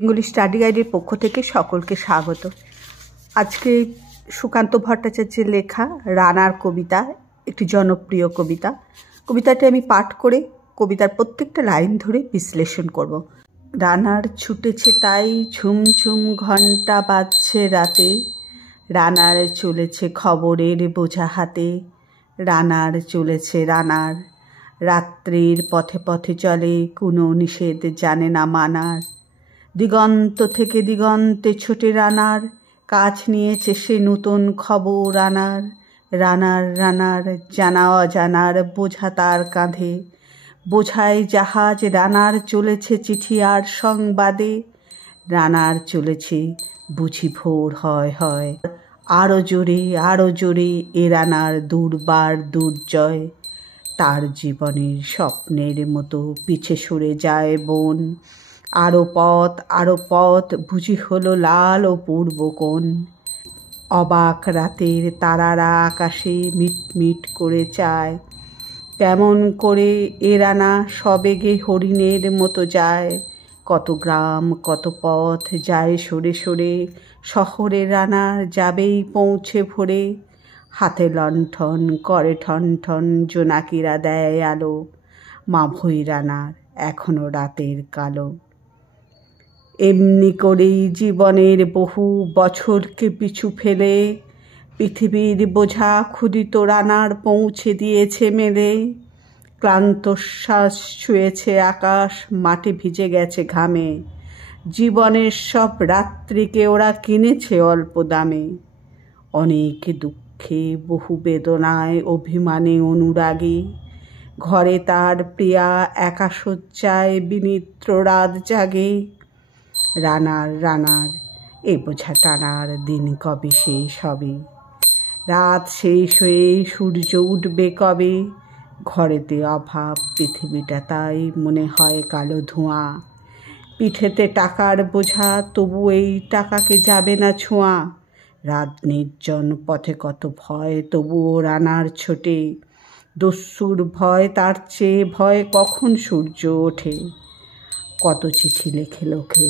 Bengali study গাইডের পক্ষ থেকে সকলকে স্বাগত। আজকে সুকান্ত ভট্টাচার্যের লেখা রানার কবিতা, একটি জনপ্রিয় কবিতা। কবিতাটি আমি পাঠ করে কবিতার প্রত্যেকটা লাইন ধরে বিশ্লেষণ করব। রানার ছুটেছে তাই ঝুমঝুম ঘণ্টা বাজছে রাতে, রানার চলেছে খবরের বোঝা হাতে, রানার চলেছে রানার রাত্রির পথে পথে চলে, কোনো নিষেধ জানে না মানার। দিগন্ত থেকে দিগন্তে ছোটে রানার, কাছ নিয়েছে সে নতুন খবর রানার। রানার রানার জানা অজানার বোঝা তার কাঁধে, বোঝায় জাহাজ রানার চলেছে চিঠি আর সংবাদে। রানার চলেছে বুঝি ভোর হয় হয়, আরো জোরে এ রানার দুর্বার দুর্জয়। তার জীবনের স্বপ্নের মতো পিছে সরে যায় বন, আরো পথ বুঝি হলো লাল ও পূর্ব কোণ। অবাক রাতের তারারা আকাশে মিটমিট করে চায়, কেমন করে এ রানা সবেগে হরিণের মতো যায়। কত গ্রাম কত পথ যায় সরে সরে, শহরে রানা যাবেই পৌঁছে ভোরে। হাতে লণ্ঠন করে ঠন ঠন, জোনাকিরা দেয় আলো, মাভৈ রানার এখনো রাতের কালো। এমনি করেই জীবনের বহু বছরকে পিছু ফেলে, পৃথিবীর বোঝা ক্ষুদিত রানার পৌঁছে দিয়েছে মেলে। ক্লান্ত শ্বাস ছুঁয়েছে আকাশ, মাটি ভিজে গেছে ঘামে, জীবনের সব রাত্রিকে ওরা কিনেছে অল্প দামে। অনেক দুঃখে বহু বেদনায় অভিমানে অনুরাগী, ঘরে তার প্রিয়া একা শয্যায় বিনিদ্র রাত জাগে। রানার এ বোঝা টানার দিন কবে শেষ হবে, রাত শেষ হয়ে সূর্য উঠবে কবে। ঘরেতে অভাব পৃথিবীটা তাই মনে হয় কালো ধোঁয়া, পিঠেতে টাকার বোঝা তবু এই টাকাকে যাবে না ছোঁয়া। রাত নির্জন পথে কত ভয় তবুও রানার ছোটে, দস্যুর ভয় তার চেয়ে ভয় কখন সূর্য ওঠে। কত চিঠি লেখে লোকে,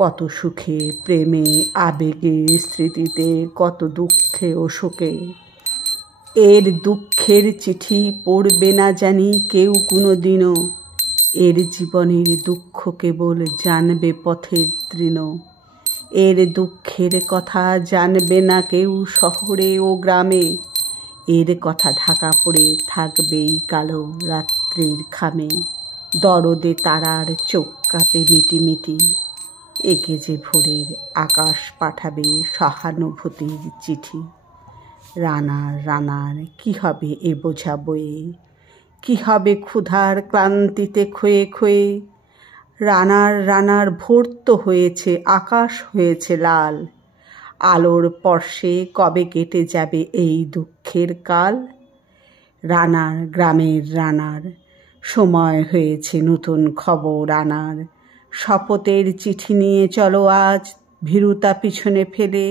কত সুখে প্রেমে আবেগে স্মৃতিতে, কত দুঃখে ও শোকে। এর দুঃখের চিঠি পড়বে না জানি কেউ কোনো দিনও, এর জীবনের দুঃখ কেবল জানবে পথের তৃণ। এর দুঃখের কথা জানবে না কেউ শহরে ও গ্রামে, এর কথা ঢাকা পড়ে থাকবেই কালো রাত্রির খামে। দরদে তারার চোখ কাঁপে মিটিমিটি, একে যে ভোরের আকাশ পাঠাবে সহানুভূতির চিঠি। রানার কি হবে এ বোঝা বয়ে, কি হবে ক্ষুধার ক্লান্তিতে ক্ষয়ে ক্ষয়ে। রানার ভোর তো হয়েছে, আকাশ হয়েছে লাল, আলোর পর্শে কবে কেটে যাবে এই দুঃখের কাল। রানার গ্রামের রানার সময় হয়েছে নতুন খবর আনার। শপথের চিঠি নিয়ে চলো আজ ভীরুতা পিছনে ফেলে,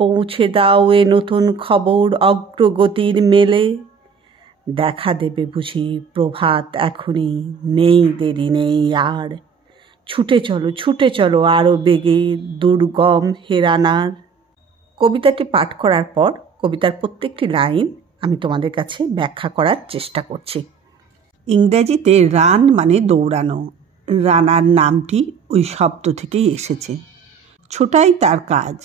পৌঁছে দাও এ নতুন খবর অগ্রগতির মেলে। দেখা দেবে বুঝি প্রভাত এখনই, নেই দেরি নেই আর। ছুটে চলো আরো বেগে দুর্গম হে রানার। কবিতাটি পাঠ করার পর কবিতার প্রত্যেকটি লাইন আমি তোমাদের কাছে ব্যাখ্যা করার চেষ্টা করছি। ইংরেজিতে রান মানে দৌড়ানো, রানার নামটি ওই শব্দ থেকেই এসেছে। ছোটাই তার কাজ,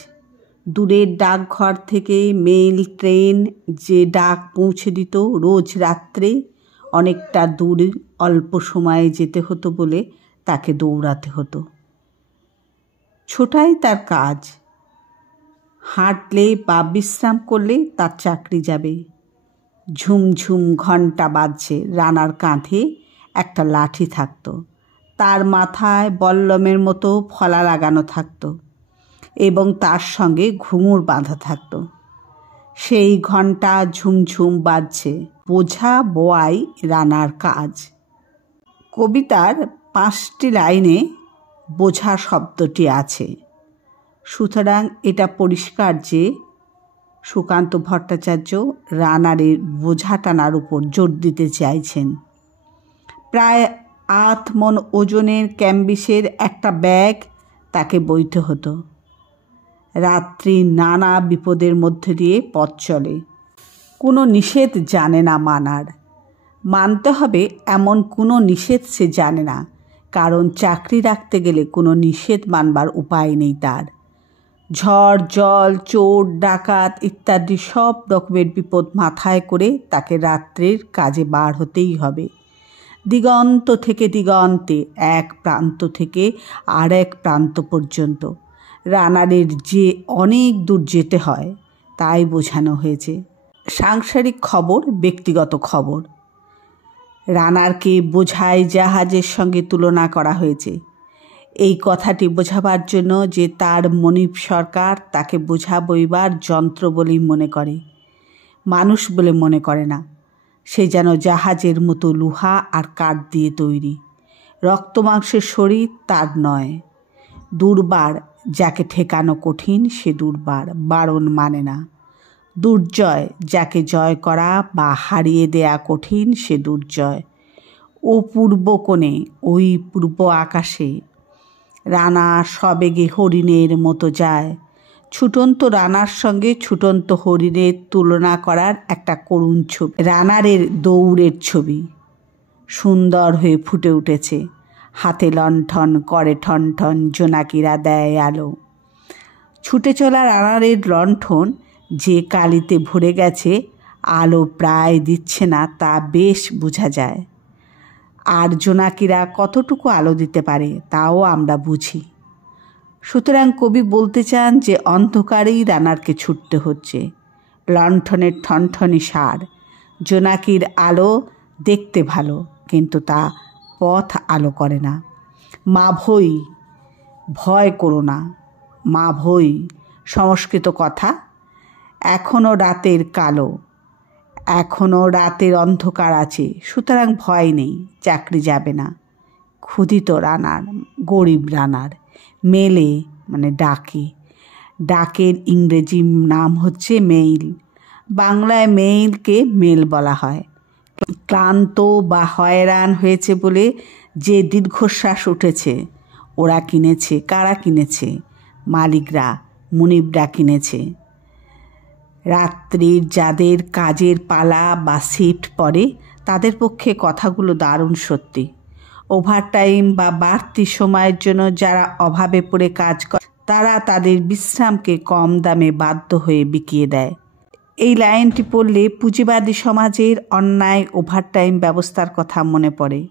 দূরের ডাকঘর থেকে মেল ট্রেন যে ডাক পৌঁছে দিত রোজ রাত্রে, অনেকটা দূরে অল্প সময়ে যেতে হতো বলে তাকে দৌড়াতে হতো। ছোটাই তার কাজ, হাঁটলে বা বিশ্রাম করলে তার চাকরি যাবে। ঝুমঝুম ঘণ্টা বাজছে, রানার কাঁধে একটা লাঠি থাকতো, তার মাথায় বল্লমের মতো ফলা লাগানো থাকতো এবং তার সঙ্গে ঘুঙুর বাঁধা থাকতো। সেই ঘণ্টা ঝুমঝুম বাজছে, বোঝা বোয়াই রানার কাজ। কবিতার 5টি লাইনে বোঝা শব্দটি আছে, সুতরাং এটা পরিষ্কার যে সুকান্ত ভট্টাচার্য রানারের বোঝা টানার উপর জোর দিতে চাইছেন। প্রায় 8 মণ ওজনের ক্যাম্বিসের একটা ব্যাগ তাকে বইতে হতো। রাত্রি নানা বিপদের মধ্যে দিয়ে পথ চলে, কোনো নিষেধ জানে না মানার। মানতে হবে এমন কোনো নিষেধ সে জানে না, কারণ চাকরি রাখতে গেলে কোনো নিষেধ মানবার উপায় নেই তার। ঝড় জল, চোর ডাকাত ইত্যাদি সব রকমের বিপদ মাথায় করে তাকে রাত্রের কাজে বার হতেই হবে। দিগন্ত থেকে দিগন্তে, এক প্রান্ত থেকে আর এক প্রান্ত পর্যন্ত রানারের যে অনেক দূর যেতে হয় তাই বোঝানো হয়েছে। সাংসারিক খবর, ব্যক্তিগত খবর। রানারকে বোঝাই জাহাজের সঙ্গে তুলনা করা হয়েছে। এই কথাটি বোঝাবার জন্য যে তার মনিব সরকার তাকে বোঝা বইবার যন্ত্র বলেই মনে করে, মানুষ বলে মনে করে না। সে যেন জাহাজের মতো লোহা আর কাঠ দিয়ে তৈরি। রক্ত মাংসের শরীর তার নয়। দুর্বার, যাকে ঠেকানো কঠিন সে দুর্বার, বারণ মানে না। দুর্জয়, যাকে জয় করা বা হারিয়ে দেয়া কঠিন সে দুর্জয়। ও পূর্ব কোণে, ওই পূর্ব আকাশে রানা সবেগে হরিণের মতো যায়। ছুটন্ত রানার সঙ্গে ছুটন্ত হরিণের তুলনা করার একটা করুণ ছবি, রানারের দৌড়ের ছবি সুন্দর হয়ে ফুটে উঠেছে। হাতে লণ্ঠন, করে ঠন ঠন, জোনাকিরা দেয় আলো। ছুটে চলা রানারের লণ্ঠন যে কালিতে ভরে গেছে, আলো প্রায় দিচ্ছে না তা বেশ বোঝা যায়। আর জোনাকিরা কতটুকু আলো দিতে পারে তাও আমরা বুঝি। সুতরাং কবি বলতে চান যে অন্ধকারেই রানারকে ছুটতে হচ্ছে। লণ্ঠনের ঠনঠনি সার, জোনাকির আলো দেখতে ভালো, কিন্তু তা পথ আলো করে না। মা ভই, ভয় করো না, মা ভই সংস্কৃত কথা। এখনও রাতের কালো, এখনও রাতের অন্ধকার আছে, সুতরাং ভয় নেই, চাকরি যাবে না। ক্ষুধিত রানার, গরিব রানার, মেলে মানে ডাকে। ডাকের ইংরেজি নাম হচ্ছে মেইল। বাংলায় মেইলকে মেল বলা হয়। ক্লান্ত বা হয়রান হয়েছে বলে যে দীর্ঘশ্বাস উঠেছে, ওরা কিনেছে। কারা কিনেছে? মালিকরা, মুনিবরা কিনেছে। রাত্রির যাদের কাজের পালা বা শিফট পড়ে তাদের পক্ষে কথাগুলো দারুণ সত্যি। ওভারটাইম বা বাড়তি সময়ের জন্য যারা অভাবে পড়ে কাজ করে তারা তাদের বিশ্রামকে কম দামে বাধ্য হয়ে বিকিয়ে দেয়। এই লাইনটি পড়লে পুঁজিবাদী সমাজের অন্যায় ওভারটাইম ব্যবস্থার কথা মনে পড়ে।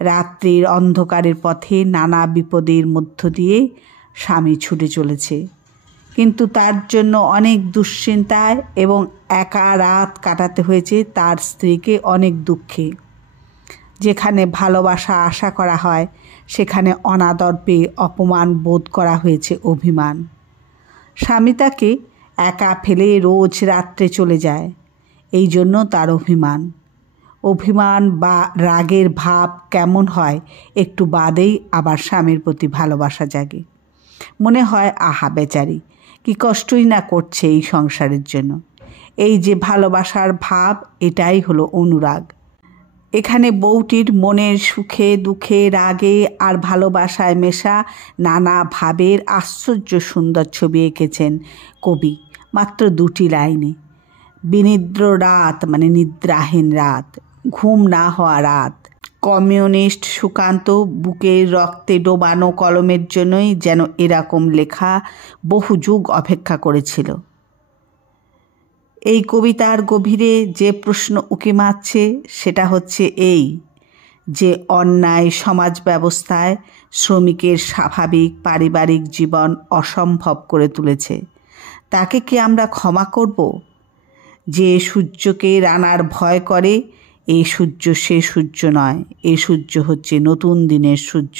রাত্রির অন্ধকারের পথে নানা বিপদের মধ্য দিয়ে স্বামী ছুটে চলেছে, কিন্তু তার জন্য অনেক দুশ্চিন্তায় এবং একা রাত কাটাতে হয়েছে তার স্ত্রীকে অনেক দুঃখে। যেখানে ভালোবাসা আশা করা হয় সেখানে অনাদর পেয়ে অপমান বোধ করা হয়েছে অভিমান। স্বামী তাকে একা ফেলে রোজ রাত্রে চলে যায়, এই জন্য তার অভিমান। অভিমান বা রাগের ভাব কেমন হয় একটু বাদেই আবার স্বামীর প্রতি ভালোবাসা জাগে। মনে হয় আহা বেচারি কি কষ্টই না করছে এই সংসারের জন্য। এই যে ভালোবাসার ভাব, এটাই হলো অনুরাগ। এখানে বউটির মনের সুখে দুঃখে রাগে আর ভালোবাসায় মেশা নানা ভাবের আশ্চর্য সুন্দর ছবি এঁকেছেন কবি মাত্র দুটি লাইনে। বিনিদ্র রাত মানে নিদ্রাহীন রাত, ঘুম না হওয়া রাত। কমিউনিস্ট সুকান্ত বুকের রক্তে ডোবানো কলমের জন্যই যেন এরকম লেখা বহু যুগ অপেক্ষা করেছিল। এই কবিতার গভীরে যে প্রশ্ন উকি মারছে সেটা হচ্ছে এই, যে অন্যায় সমাজ ব্যবস্থায় শ্রমিকের স্বাভাবিক পারিবারিক জীবন অসম্ভব করে তুলেছে, তাকে কি আমরা ক্ষমা করব? যে সূর্যকে রানার ভয় করে, এই সূর্য সে সূর্য নয়, এই সূর্য হচ্ছে নতুন দিনের সূর্য।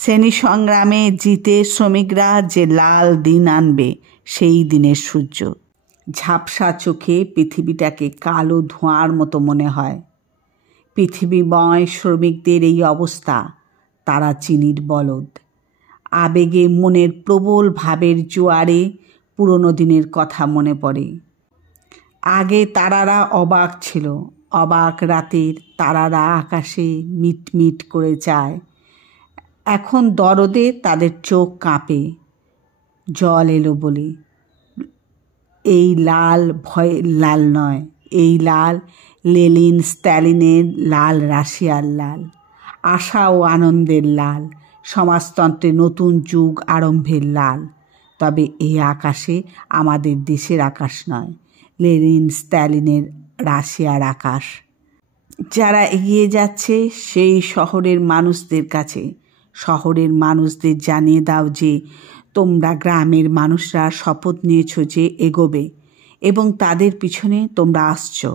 শ্রেণী সংগ্রামে জিতে শ্রমিকরা যে লাল দিন আনবে, সেই দিনের সূর্য। ঝাপসা চোখে পৃথিবীটাকে কালো ধোঁয়ার মতো মনে হয়। পৃথিবীময় শ্রমিকদের এই অবস্থা, তারা চিনির বলদ। আবেগে মনের প্রবল ভাবের জোয়ারে পুরনো দিনের কথা মনে পড়ে। আগে তারারা অবাক ছিল, অবাক রাতের তারারা আকাশে মিটমিট করে চায়। এখন দরদে তাদের চোখ কাঁপে, জল এলো বলে। এই লাল ভয়ের লাল নয়, এই লাল লেনিন স্ট্যালিনের লাল, রাশিয়ার লাল, আশা ও আনন্দের লাল, সমাজতন্ত্রের নতুন যুগ আরম্ভের লাল। তবে এই আকাশে আমাদের দেশের আকাশ নয়, লেনিন স্ট্যালিনের রাশিয়ার আকাশ। যারা এগিয়ে যাচ্ছে সেই শহরের মানুষদের কাছে, শহরের মানুষদের জানিয়ে দাও যে তোমরা গ্রামের মানুষরা শপথ নিয়েছো যে এগোবে এবং তাদের পিছনে তোমরা আসছো।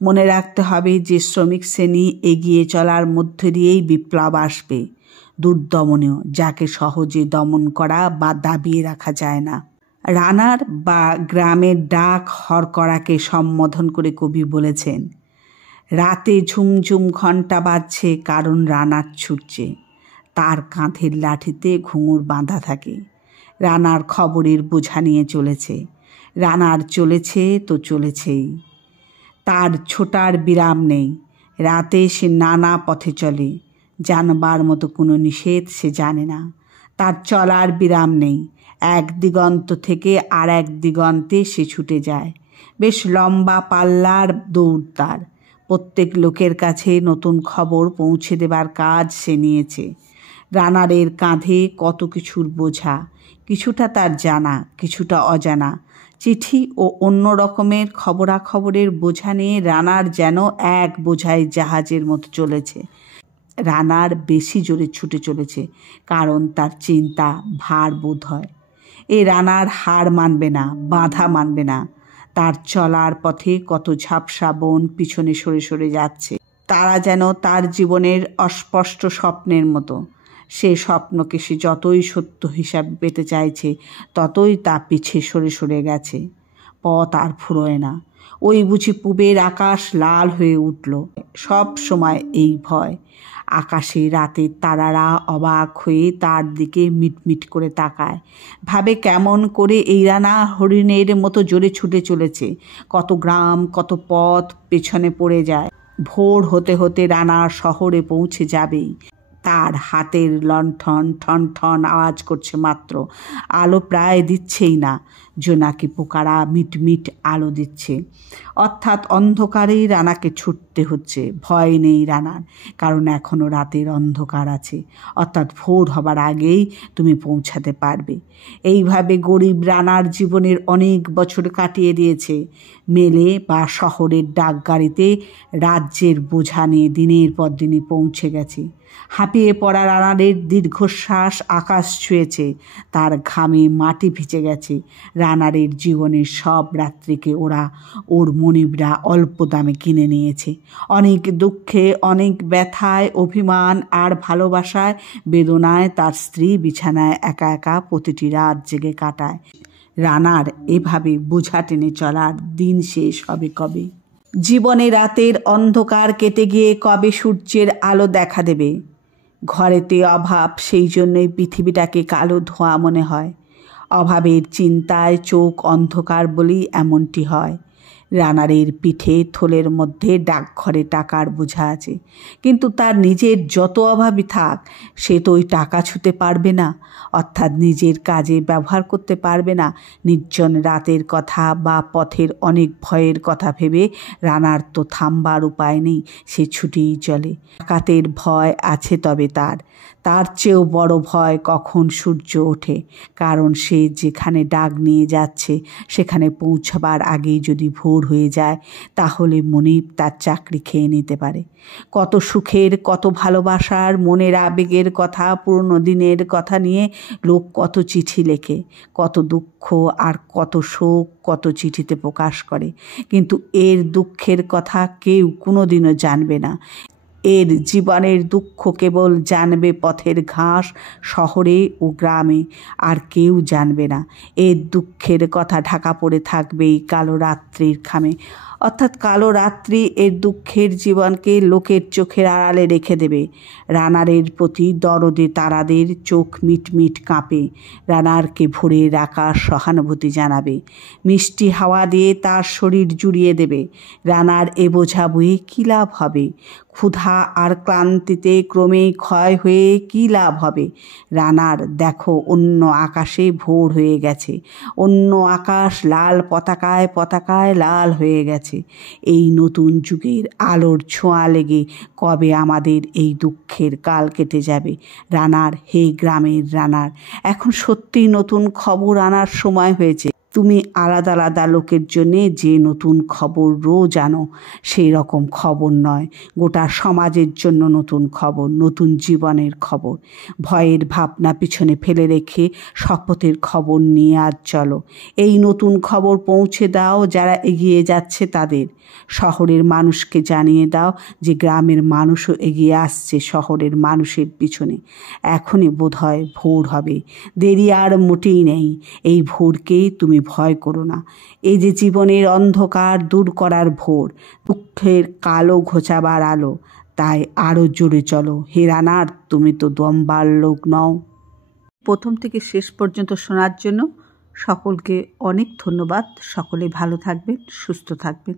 মনে রাখতে হবে যে শ্রমিক শ্রেণী এগিয়ে চলার মধ্য দিয়েই বিপ্লব আসবে, দুর্দমনীয়, যাকে সহজে দমন করা বা দাবিয়ে রাখা যায় না। রানার বা গ্রামের ডাক হরকড়াকে সম্বোধন করে কবি বলেছেন, রাতে ঝুমঝুম ঘণ্টা বাজছে কারণ রানার ছুটছে, তার কাঁধের লাঠিতে ঘুঙুর বাঁধা থাকে। রানার খবরের বোঝা নিয়ে চলেছে, রানার চলেছে তো চলেছেই, তার ছোটার বিরাম নেই। রাতে সে নানা পথে চলে, জানবার মতো কোনো নিষেধ সে জানে না। তার চলার বিরাম নেই, এক দিগন্ত থেকে আর এক দিগন্তে সে ছুটে যায়। বেশ লম্বা পাল্লার দৌড় তার। প্রত্যেক লোকের কাছে নতুন খবর পৌঁছে দেবার কাজ সে নিয়েছে। রানারের কাঁধে কত কিছুর বোঝা, কিছুটা তার জানা, কিছুটা অজানা। চিঠি ও অন্য রকমের খবরাখবরের বোঝা নিয়ে রানার যেন এক বোঝাই জাহাজের মতো চলেছে। রানার বেশি জোরে ছুটে চলেছে, কারণ তার চিন্তা ভার বোধ হয়। এ রানার হার মানবে না, বাধা মানবে না। তার চলার পথে কত ঝাপসা বন পিছনে সরে সরে যাচ্ছে, তারা যেন তার জীবনের অস্পষ্ট স্বপ্নের মতো। সে স্বপ্নকে সে যতই সত্য হিসাবে পেতে চাইছে, ততই তা পিছে সরে সরে গেছে। পথ আর ফুরোয় না। ওই বুঝি পূবের আকাশ লাল হয়ে উঠল। সব সময় এই ভয়। আকাশে রাতের তারারা অবাক হয়ে তার দিকে মিটমিট করে তাকায়, ভাবে কেমন করে এই রানা হরিণের মতো জোরে ছুটে চলেছে। কত গ্রাম, কত পথ পেছনে পড়ে যায়। ভোর হতে হতে রানা শহরে পৌঁছে যাবেই। তার হাতের লণ্ঠন ঠন ঠন আওয়াজ করছে মাত্র, আলো প্রায় দিচ্ছেই না। জোনাকি পোকারা মিটমিট আলো দিচ্ছে। অর্থাৎ অন্ধকারেই রানাকে ছুটতে হচ্ছে। ভয় নেই রানার, কারণ এখনও রাতের অন্ধকার আছে। অর্থাৎ ভোর হবার আগেই তুমি পৌঁছাতে পারবে। এইভাবে গরিব রানার জীবনের অনেক বছর কাটিয়ে দিয়েছে। মেলে বা শহরের ডাকগাড়িতে রাজ্যের বোঝা নিয়ে দিনের পর দিনই পৌঁছে গেছে। হাঁপিয়ে পড়া রানারের দীর্ঘশ্বাস আকাশ ছুঁয়েছে, তার ঘামে মাটি ভিজে গেছে। রানারের জীবনের সব রাত্রিকে ওর মনিবরা অল্প দামে কিনে নিয়েছে। অনেক দুঃখে, অনেক ব্যথায়, অভিমান আর ভালোবাসায়, বেদনায় তার স্ত্রী বিছানায় একা একা প্রতিটি রাত জেগে কাটায়। রানার এভাবে বোঝা টেনে চলার দিন শেষ হবে কবে? জীবনে রাতের অন্ধকার কেটে গিয়ে কবে সূর্যের আলো দেখা দেবে? ঘরেতে অভাব, সেই জন্যই পৃথিবীটাকে কালো ধোঁয়া মনে হয়। অভাবের চিন্তায় চোখ অন্ধকার বলেই এমনটি হয়। রানারের পিঠে থলের মধ্যে ডাকঘরে টাকার বোঝা আছে, কিন্তু তার নিজের যত অভাবই থাক, সে তো ওই টাকা ছুঁতে পারবে না, অর্থাৎ নিজের কাজে ব্যবহার করতে পারবে না। নির্জন রাতের কথা বা পথের অনেক ভয়ের কথা ভেবে রানার তো থামবার উপায় নেই, সে ছুটেই চলে। ডাকাতের ভয় আছে, তবে তার চেয়েও বড় ভয় কখন সূর্য ওঠে, কারণ সে যেখানে ডাক নিয়ে যাচ্ছে সেখানে পৌঁছবার আগেই যদি ভোর হয়ে যায়, তাহলে মনিব তার চাকরি খেয়ে নিতে পারে। কত সুখের, কত ভালোবাসার, মনের আবেগের কথা, পুরনো দিনের কথা নিয়ে লোক কত চিঠি লেখে, কত দুঃখ আর কত শোক কত চিঠিতে প্রকাশ করে, কিন্তু এর দুঃখের কথা কেউ কোনোদিনও জানবে না। এর জীবনের দুঃখ কেবল জানবে পথের ঘাস, শহরে ও গ্রামে, আর কেউ জানবে না। এর দুঃখের কথা ঢাকা পড়ে থাকবে এই কালো রাত্রির খামে, অর্থাৎ কালো রাত্রি এর দুঃখের জীবনকে লোকের চোখের আড়ালে রেখে দেবে। রানারের প্রতি দরদে তারাদের চোখ মিটমিট কাঁপে। রানারকে ভোরের আকাশ সহানুভূতি জানাবে, মিষ্টি হাওয়া দিয়ে তার শরীর জুড়িয়ে দেবে। রানার এ বোঝা বয়ে কী লাভ হবে? ক্ষুধা ব্যথা আর ক্লান্তিতে ক্রমেই ক্ষয় হয়ে কী লাভ হবে? রানার দেখো, অন্য আকাশে ভোর হয়ে গেছে, অন্য আকাশ লাল পতাকায় পতাকায় লাল হয়ে গেছে। এই নতুন যুগের আলোর ছোঁয়া লেগে কবে আমাদের এই দুঃখের কাল কেটে যাবে? রানার, হে গ্রামের রানার, এখন সত্যিই নতুন খবর আনার সময় হয়েছে। তুমি আলাদা আলাদা লোকের জন্যে যে নতুন খবর রোজ আনো, সেই রকম খবর নয়, গোটা সমাজের জন্য নতুন খবর, নতুন জীবনের খবর। ভয়ের ভাবনা পিছনে ফেলে রেখে শপথের খবর নিয়ে আজ চলো। এই নতুন খবর পৌঁছে দাও যারা এগিয়ে যাচ্ছে তাদের। শহরের মানুষকে জানিয়ে দাও যে গ্রামের মানুষও এগিয়ে আসছে শহরের মানুষের পিছনে। এখনই বোধহয় ভোর হবে, দেরি আর মোটেই নেই। এই ভোরকেই তুমি ভয় করো না। এই যে জীবনের অন্ধকার দূর করার ভোর, দুঃখের কালো ঘোচাবার আলো। তাই আরও জোরে চলো। হে রানার, তুমি তো দমবার লোক নও। প্রথম থেকে শেষ পর্যন্ত শোনার জন্য সকলকে অনেক ধন্যবাদ। সকলে ভালো থাকবেন, সুস্থ থাকবেন।